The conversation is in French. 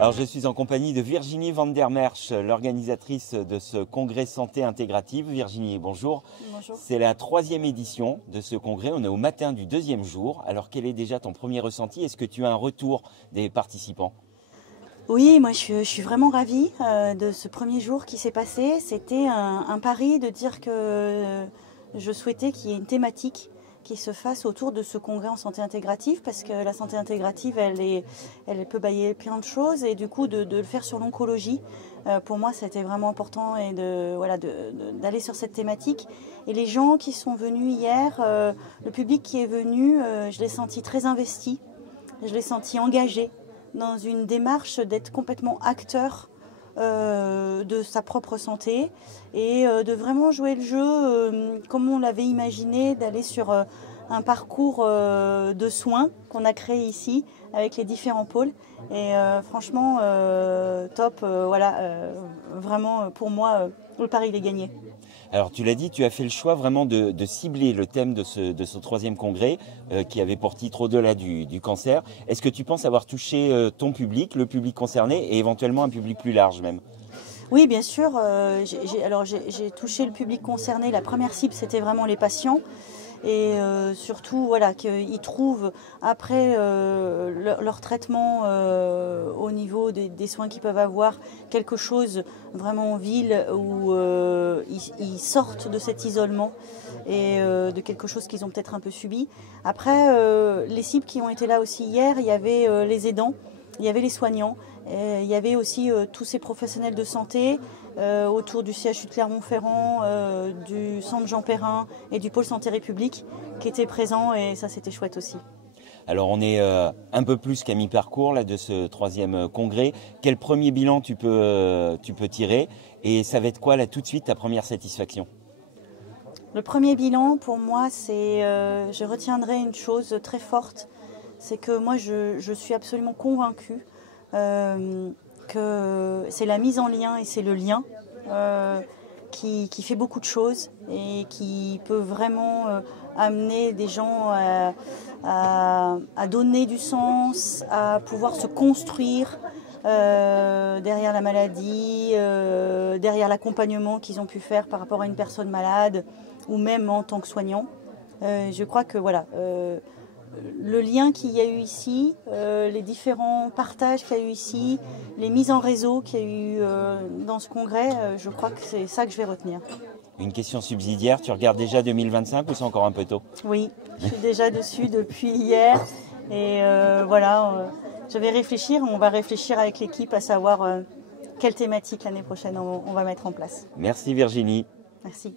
Alors je suis en compagnie de Virginie van der Merch, l'organisatrice de ce congrès santé intégrative. Virginie, bonjour. Bonjour. C'est la 3e édition de ce congrès. On est au matin du 2e jour. Alors quel est déjà ton premier ressenti? Est-ce que tu as un retour des participants? Oui, moi je suis vraiment ravie de ce premier jour qui s'est passé. C'était un pari de dire que je souhaitais qu'il y ait une thématique qui se fasse autour de ce congrès en santé intégrative, parce que la santé intégrative, elle peut bailler plein de choses, et du coup de le faire sur l'oncologie, pour moi c'était vraiment important, et d'aller sur cette thématique. Et les gens qui sont venus hier, le public qui est venu, je l'ai senti très investi, je l'ai senti engagé dans une démarche d'être complètement acteur de sa propre santé, et de vraiment jouer le jeu comme on l'avait imaginé, d'aller sur un parcours de soins qu'on a créé ici avec les différents pôles. Et franchement, top, vraiment pour moi, le pari il est gagné. Alors tu l'as dit, tu as fait le choix vraiment de cibler le thème de ce 3e congrès qui avait pour titre Au-delà du cancer. Est-ce que tu penses avoir touché ton public, le public concerné, et éventuellement un public plus large même? Oui, bien sûr. J'ai touché le public concerné. La première cible, c'était vraiment les patients. Et surtout, voilà, qu'ils trouvent après leur traitement au niveau des soins qu'ils peuvent avoir, quelque chose vraiment en ville où ils sortent de cet isolement, et de quelque chose qu'ils ont peut-être un peu subi. Après, les cibles qui ont été là aussi hier, il y avait les aidants, il y avait les soignants, il y avait aussi tous ces professionnels de santé autour du CHU de Clermont-Ferrand, du centre Jean Perrin et du pôle Santé République qui étaient présents, et ça c'était chouette aussi. Alors on est un peu plus qu'à mi-parcours là de ce 3e congrès. Quel premier bilan tu peux tirer, et ça va être quoi là tout de suite ta première satisfaction? Le premier bilan pour moi, c'est je retiendrai une chose très forte, c'est que moi je suis absolument convaincue que c'est la mise en lien, et c'est le lien qui fait beaucoup de choses, et qui peut vraiment amener des gens à donner du sens, à pouvoir se construire derrière la maladie, derrière l'accompagnement qu'ils ont pu faire par rapport à une personne malade, ou même en tant que soignant. Je crois que voilà, le lien qu'il y a eu ici, les différents partages qu'il y a eu ici, les mises en réseau qu'il y a eu dans ce congrès, je crois que c'est ça que je vais retenir. Une question subsidiaire, tu regardes déjà 2025 ou c'est encore un peu tôt? Oui, je suis déjà dessus depuis hier, et je vais réfléchir, on va réfléchir avec l'équipe à savoir quelle thématique l'année prochaine on va mettre en place. Merci Virginie. Merci.